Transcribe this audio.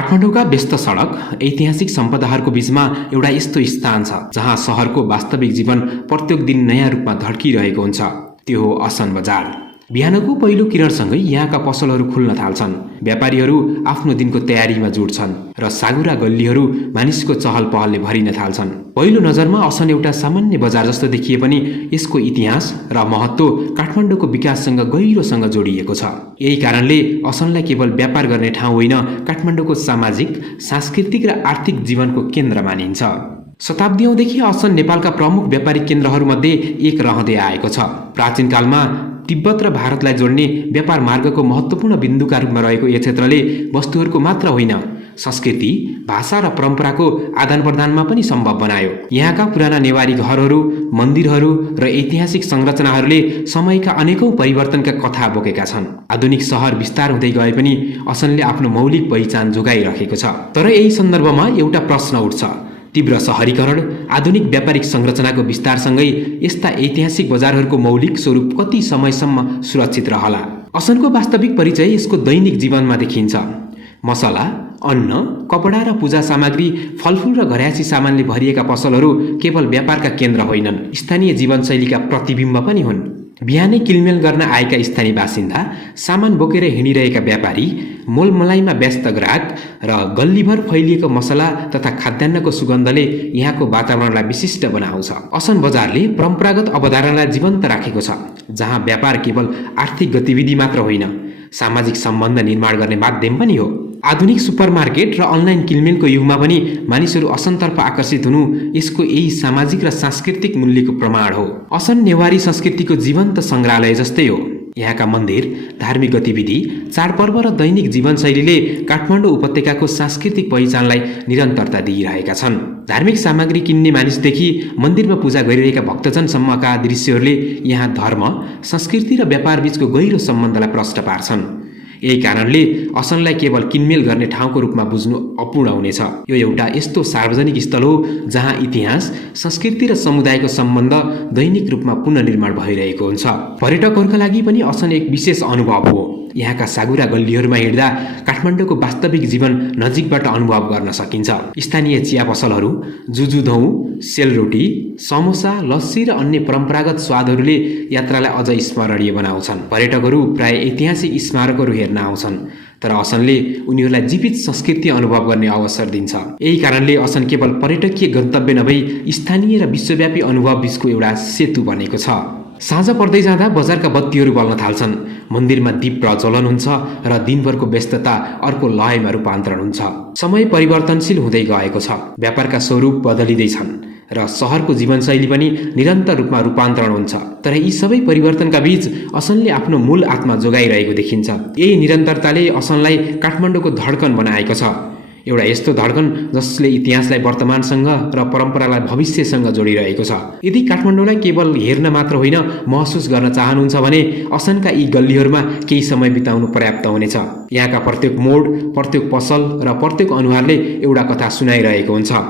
काठमाडौँका व्यस्त सडक, ऐतिहासिक सम्पदाहरूको बीचमा एउटा यस्तो स्थान छ जहाँ सहरको वास्तविक जीवन प्रत्येक दिन नयाँ रूपमा धड्किरहेको हुन्छ। त्यो हो असन बजार। बिहानको पहिलो किरणसँगै यहाँका पसलहरू खुल्न थाल्छन्। व्यापारीहरू आफ्नो दिनको तयारीमा जुट्छन् र सागुरा गल्लीहरू मानिसको चहल पहलले भरिन थाल्छन्। पहिलो नजरमा असन एउटा सामान्य बजार जस्तो देखिए पनि यसको इतिहास र महत्त्व काठमाडौँको विकाससँग गहिरोसँग जोडिएको छ। यही कारणले असनलाई केवल व्यापार गर्ने ठाउँ होइन, काठमाडौँको सामाजिक, सांस्कृतिक र आर्थिक जीवनको केन्द्र मानिन्छ। शताब्दीौंदेखि असन नेपालका प्रमुख व्यापारिक केन्द्रहरूमध्ये एक रहँदै आएको छ। प्राचीन कालमा तिब्बत र भारतलाई जोड्ने व्यापार मार्गको महत्त्वपूर्ण बिन्दुका रूपमा रहेको यो क्षेत्रले वस्तुहरूको मात्र होइन, संस्कृति, भाषा र परम्पराको आदान प्रदानमा पनि सम्भव बनायो। यहाँका पुराना नेवारी घरहरू, मन्दिरहरू र ऐतिहासिक संरचनाहरूले समयका अनेकौं परिवर्तनका कथा बोकेका छन्। आधुनिक सहर विस्तार हुँदै गए पनि असनले आफ्नो मौलिक पहिचान जोगाइरहेको छ। तर यही सन्दर्भमा एउटा प्रश्न उठ्छ, तीव्र शहरीकरण, आधुनिक व्यापारिक संरचनाको विस्तारसँगै यस्ता ऐतिहासिक बजारहरूको मौलिक स्वरूप कति समयसम्म सुरक्षित रहला? असनको वास्तविक परिचय यसको दैनिक जीवनमा देखिन्छ। मसला, अन्न, कपडा र पूजा सामग्री, फलफूल र घरयासी सामानले भरिएका पसलहरू केवल व्यापारका केन्द्र होइनन्, स्थानीय जीवनशैलीका प्रतिबिम्ब पनि हुन्। बिहानै किलमेल गर्न आएका स्थानीय बासिन्दा, सामान बोकेर हिँडिरहेका व्यापारी, मोलमलाइमा व्यस्त ग्राहक र गल्लीभर फैलिएको मसला तथा खाद्यान्नको सुगन्धले यहाँको वातावरणलाई विशिष्ट बनाउँछ। असन बजारले परम्परागत अवधारणालाई जीवन्त राखेको छ, जहाँ व्यापार केवल आर्थिक गतिविधि मात्र होइन, सामाजिक सम्बन्ध निर्माण गर्ने माध्यम पनि हो। आधुनिक सुपरमार्केट र अनलाइन किलमेलको युगमा पनि मानिसहरू असनतर्फ आकर्षित हुनु यसको यही सामाजिक र सांस्कृतिक मूल्यको प्रमाण हो। असन नेवारी संस्कृतिको जीवन्त सङ्ग्रहालय जस्तै हो। यहाँका मन्दिर, धार्मिक गतिविधि, चाडपर्व र दैनिक जीवनशैलीले काठमाडौँ उपत्यकाको सांस्कृतिक पहिचानलाई निरन्तरता दिइरहेका छन्। धार्मिक सामग्री किन्ने मानिसदेखि मन्दिरमा पूजा गरिरहेका भक्तजनसम्मका दृश्यहरूले यहाँ धर्म, संस्कृति र व्यापार बीचको गहिरो सम्बन्धलाई प्रष्ट पार्छन्। यही कारणले असनलाई केवल किनमेल गर्ने ठाउँको रूपमा बुझ्नु अपूर्ण हुनेछ। यो एउटा यस्तो सार्वजनिक स्थल हो जहाँ इतिहास, संस्कृति र समुदायको सम्बन्ध दैनिक रूपमा पुनर्निर्माण भइरहेको हुन्छ। पर्यटकहरूका लागि पनि असन एक विशेष अनुभव हो। यहाँका सागुरा गल्लीहरूमा हिँड्दा काठमाडौँको वास्तविक जीवन नजिकबाट अनुभव गर्न सकिन्छ। स्थानीय चिया पसलहरू, जुजुधौँ, सेलरोटी, समोसा, लस्सी र अन्य परम्परागत स्वादहरूले यात्रालाई अझ स्मरणीय बनाउँछन्। पर्यटकहरू प्राय ऐतिहासिक स्मारकहरू हेर्न आउँछन्, तर असनले उनीहरूलाई जीवित संस्कृति अनुभव गर्ने अवसर दिन्छ। यही कारणले असन केवल पर्यटकीय गन्तव्य नभई स्थानीय र विश्वव्यापी अनुभव बीचको एउटा सेतु बनेको छ। साँझ पर्दै जाँदा बजारका बत्तीहरू बल्न थाल्छन्, मन्दिरमा दीप प्रज्वलन हुन्छ र दिनभरको व्यस्तता अर्को लयमा रूपान्तरण हुन्छ। समय परिवर्तनशील हुँदै गएको छ, व्यापारका स्वरूप बदलिँदैछन् र सहरको जीवनशैली पनि निरन्तर रूपमा रूपान्तरण हुन्छ। तर यी सबै परिवर्तनका बीच असनले आफ्नो मूल आत्मा जोगाइरहेको देखिन्छ। यही निरन्तरताले असनलाई काठमाडौँको धड्कन बनाएको छ, एउटा यस्तो धड्कन जसले इतिहासलाई वर्तमानसँग र परम्परालाई भविष्यसँग जोडिरहेको छ। यदि काठमाडौँलाई केवल हेर्न मात्र होइन, महसुस गर्न चाहनुहुन्छ भने असनका यी गल्लीहरूमा केही समय बिताउनु पर्याप्त हुनेछ। यहाँका प्रत्येक मोड, प्रत्येक पसल र प्रत्येक अनुहारले एउटा कथा सुनाइरहेको हुन्छ।